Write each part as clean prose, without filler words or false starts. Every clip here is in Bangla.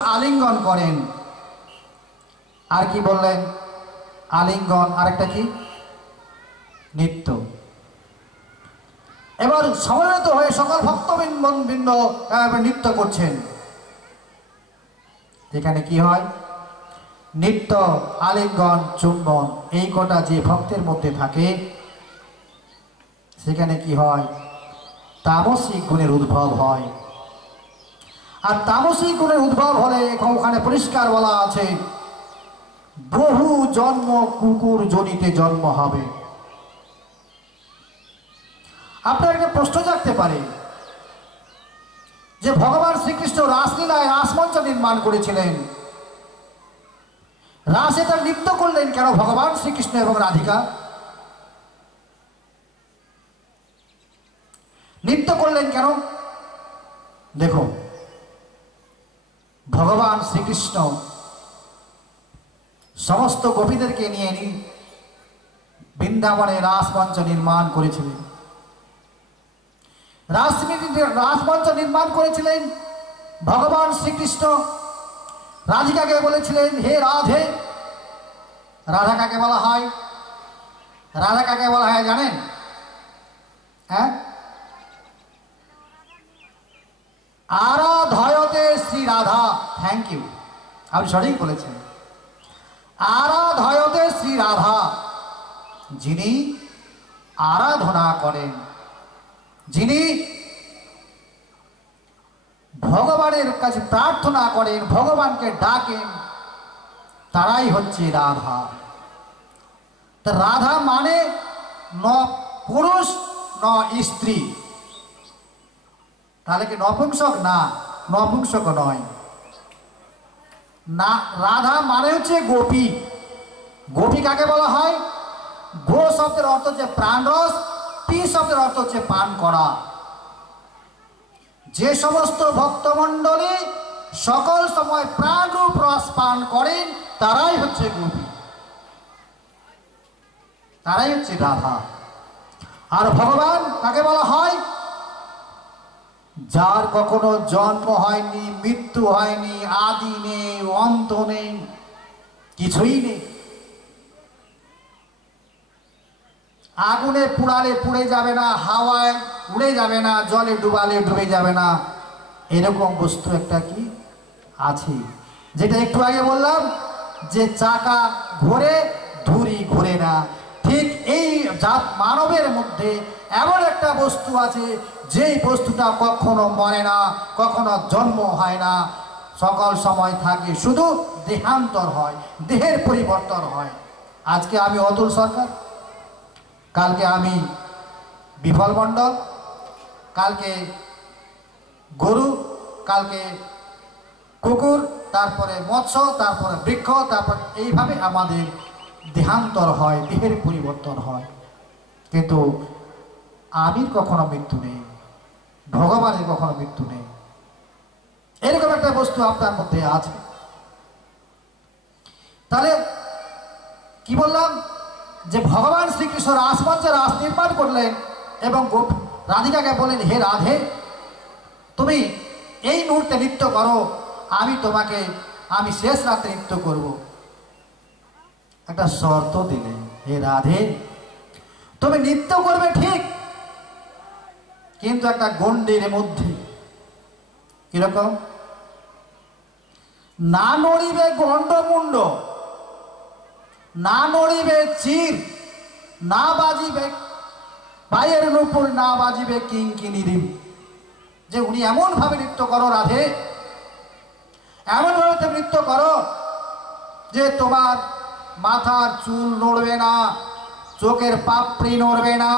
आलिंगन करें और कि बोलें आलिंगन और एक कि नृत्य एबार समन्वित हो सकल भक्तबृंद नृत्य करছেন এখানে কি হয় নৃত্য আলিঙ্গন চুম্বন এই কটা যে ভক্তের মধ্যে থাকে সেখানে কি হয় তামসিক গুণের উদ্ভব হয় আর তামসিক গুণের উদ্ভব হলে ওখানে পরিষ্কার বলা আছে বহু জন্ম কুকুর জনিতে জন্ম হবে। আপনার একটা প্রশ্ন জাগতে পারে যে ভগবান শ্রীকৃষ্ণ রাসলীলায় রাসমঞ্চ নির্মাণ করেছিলেন, রাসে তার নৃত্য করলেন কেন ভগবান শ্রীকৃষ্ণ এবং রাধিকা নৃত্য করলেন কেন? দেখো ভগবান শ্রীকৃষ্ণ সমস্ত গোপীদেরকে নিয়ে বৃন্দাবনে রাসমঞ্চ নির্মাণ করেছিলেন। রাসমঞ্চ নির্মাণ করেছিলেন ভগবান শ্রীকৃষ্ণ রাধিকাকে বলেছিলেন হে রাধে। রাধা কাকে বলা হয়? রাধা কাকে বলা হয় জানেন? হ্যাঁ, আরাধয়তে শ্রী রাধা। থ্যাংক ইউ, আপনি সঠিক বলেছেন। আরাধয়তে শ্রী রাধা, যিনি আরাধনা করেন, যিনি ভগবানের কাছে প্রার্থনা করেন, ভগবানকে ডাকেন, তারাই হচ্ছে রাধা। তা রাধা মানে ন পুরুষ ন স্ত্রী, তাহলে কি নপুংসক? না, নপুংসক নয়। না, রাধা মানে হচ্ছে গোপী। গোপী কাকে বলা হয়? গো শব্দের অর্থ হচ্ছে প্রাণরস, পি শব্দের অর্থ হচ্ছে পান করা। যে সমস্ত ভক্তমণ্ডলী সকল সময় প্রাণরূপ রস পান করেন তারাই হচ্ছে গোপী, তারাই হচ্ছে রাধা। আর ভগবান কাকে বলা হয়? যার কখনো জন্ম হয়নি, মৃত্যু হয়নি, আদি নেই, অন্ত নেই, কিছুই নেই। আগুনে পুড়ালে পুড়ে যাবে না, হাওয়ায় উড়ে যাবে না, জলে ডুবালে ডুবে যাবে না, এরকম বস্তু একটা কি আছে, যেটা একটু আগে বললাম যে চাকা ঘোরে ধুরি ঘোরে না। ঠিক এই জাত মানবের মধ্যে এমন একটা বস্তু আছে যেই বস্তুটা কখনো মরে না, কখনো জন্ম হয় না, সকল সময় থাকে, শুধু দেহান্তর হয়, দেহের পরিবর্তন হয়। আজকে আমি অতুল সরকার, কালকে আমি বিফল মণ্ডল, কালকে গরু, কালকে কুকুর, তারপরে মৎস্য, তারপরে বৃক্ষ, তারপর এইভাবে আমাদের দেহান্তর হয়, দেহের পরিবর্তন হয়। কিন্তু আমির কখনো মৃত্যু নেই, ভগবানের কখনো মৃত্যু নেই। এরকম একটা বস্তু আপনার মধ্যে আছে। তাহলে কি বললাম যে ভগবান শ্রীকৃষ্ণ রাসমঞ্চে রাস নির্মাণ করলেন এবং রাধিকাকে বলেন হে রাধে, তুমি এই মুহূর্তে নৃত্য করো, আমি তোমাকে আমি শেষ রাতে নৃত্য করব। একটা শর্ত দিলেন, হে রাধে তুমি নৃত্য করবে ঠিক, কিন্তু একটা গণ্ডির মধ্যে। কিরকম? না নড়িবে গণ্ডমুণ্ড, না নড়িবে চির, না বাজিবে পায়ের নুপুর, না বাজিবে কিঙ্কিনিরি। যে উনি এমন ভাবে নৃত্য করো রাধে, এমন ভাবে নৃত্য করো যে তোমার মাথার চুল নড়বে না, চোখের পাপড়ি নড়বে না,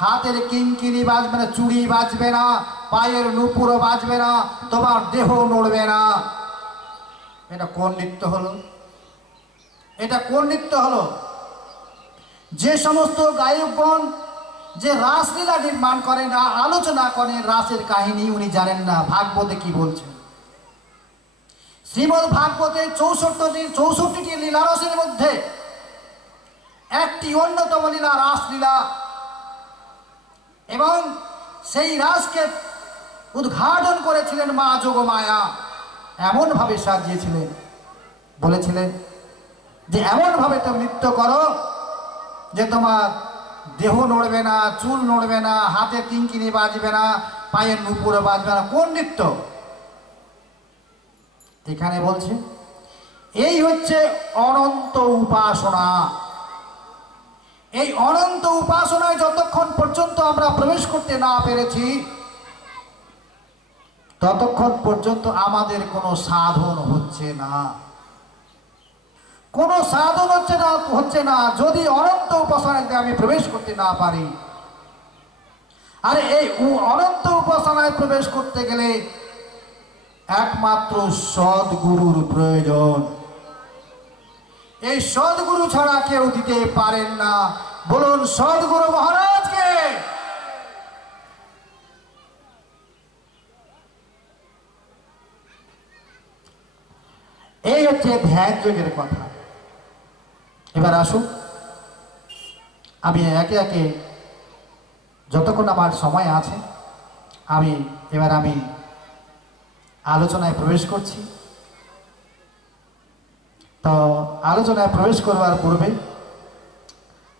হাতের কিঙ্কিনি বাজবে না, চুড়ি বাজবে না, পায়ের নুপুরও বাজবে না, তোমার দেহ নড়বে না। এটা কোন নৃত্য হলো? এটা কোন নৃত্য হলো? যে সমস্ত গায়কগণ যে রাসলীলা নির্মাণ করেন, আলোচনা করেন রাসের কাহিনী, উনি জানেন না ভাগবতে কি বলছেন। শ্রীমদ্ ভাগবতে 64টি লীলা রসের মধ্যে একটি অন্যতম লীলা রাসলীলা, এবং সেই রাসকে উদ্ঘাটন করেছিলেন মা যোগমায়া। এমনভাবে সাজিয়েছিলেন, বলেছিলেন যে এমনভাবে তুমি নৃত্য করো যে তোমার দেহ নড়বে না, চুল নড়বে না, হাতে কিঙ্কিনি বাজবে না, পায়ের নুপুরে বাজবে না। কোন নৃত্য? এখানে বলছে এই হচ্ছে অনন্ত উপাসনা। এই অনন্ত উপাসনায় যতক্ষণ পর্যন্ত আমরা প্রবেশ করতে না পেরেছি, ততক্ষণ পর্যন্ত আমাদের কোনো সাধন হচ্ছে না, কোনো সাধন হচ্ছে না যদি অনন্ত উপাসনায় আমি প্রবেশ করতে না পারি। আর এই অনন্ত উপাসনায় প্রবেশ করতে গেলে একমাত্র সদ্গুরুর প্রয়োজন। এই সদ্গুরু ছাড়া কেউ দিতে পারেন না। বলুন সদ্গুরু মহারাজকে। এই হচ্ছে ধ্যান যোগের কথা। এবার আসুন, আমি একে একে যতক্ষণ আমার সময় আছে আমি আলোচনায় প্রবেশ করছি। তো আলোচনায় প্রবেশ করবার পূর্বে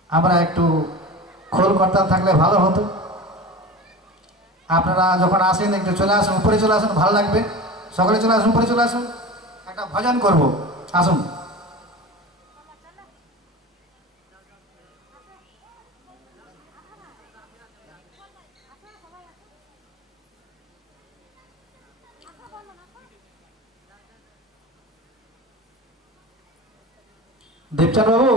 আমরা একটু খোল করতাল থাকলে ভালো হতো। আপনারা যখন আসেন একটু চলে আসুন, উপরে চলে আসুন, ভালো লাগবে। সকলে চলে আসুন, উপরে চলে আসুন, একটা ভজন করব। আসুন। দেবচাঁদ বাবু,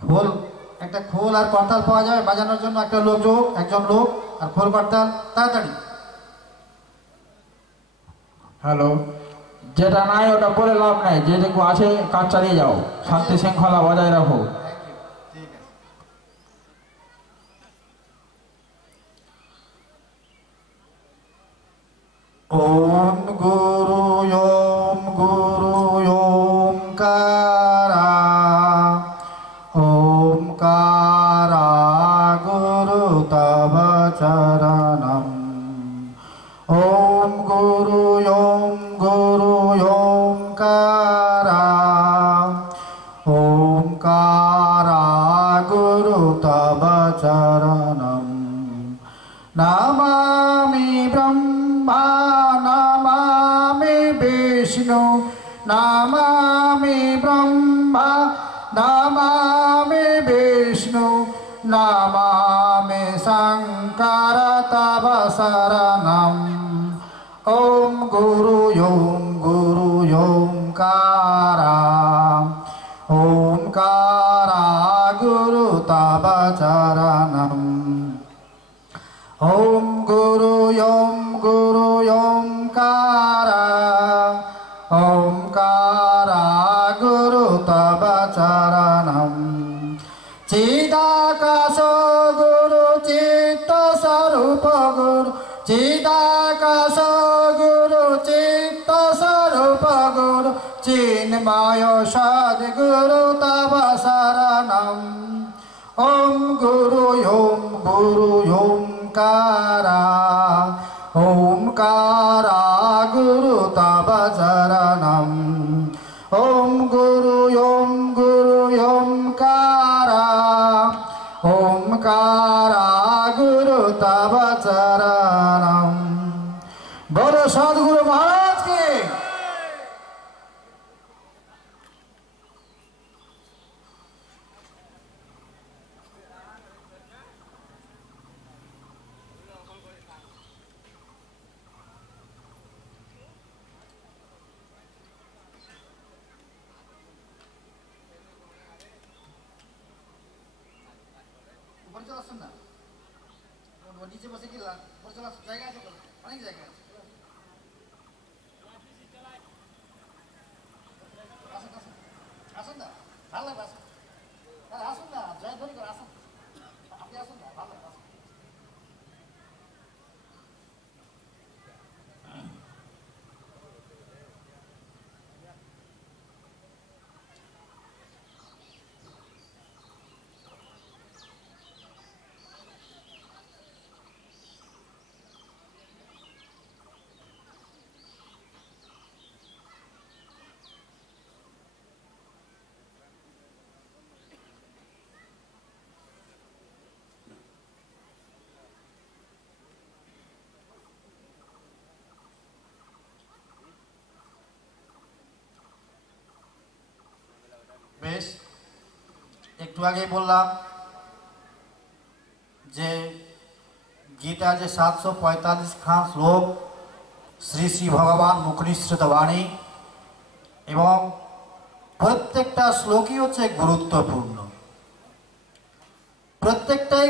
খোল, একটা খোল আর করতাল পাওয়া যাবে বাজানোর জন্য? একটা একজন লোক আর খোল করতাল, তাড়াতাড়ি। হ্যালো, যেটা নাই ওটা বলে লাভ নাই, যেটুকু আছে কাজ চালিয়ে যাও, শান্তি শৃঙ্খলা বজায় রাখো। ওম গুরু ওমকারা, ওমকারা গুরু তব চরণম। ওম গুরু ওমকারা, ওমকারা গুরু তব চরণম। নামামি ব্রহ্মা নামামি বিষ্ণু, নামামি ব্রহ্মা নামামি বিষ্ণু, নামামি শঙ্কর তব শরণম। ওম গুরু ওমকারা, ওমকারা গুরু তব চরণম। ওম গুরু ওমকারা, ওমকারা গুরু তব চরণম। চিদাকাশ গুরু চিত্ত স্বরূপ গুরু, চিদাকাশ গুরু চিত্ত স্বরূপ গুরু, চিন্ময় সদ্গুরু তব শরণম। ওম গুরু ওমকারা, ওমকারা গুরু তব চরণম। ওম গুরু ওমকারা, ওমকারা গুরু তব চরণম। বলো সদ্গুরু মহারাজকে। নিচে বসে কি জায়গা আছে, অনেক জায়গা আছে। আসুন না, ভালো লাগবে। আসুন না, জয়ধ্বনি করে আসুন, আপনি আসুন না, ভালো লাগবে। একটু আগেই বললাম যে গীতা যে 745 খান শ্লোক, শ্রী শ্রী ভগবান মুখনিসৃত বাণী, এবং প্রত্যেকটা শ্লোকই হচ্ছে গুরুত্বপূর্ণ, প্রত্যেকটাই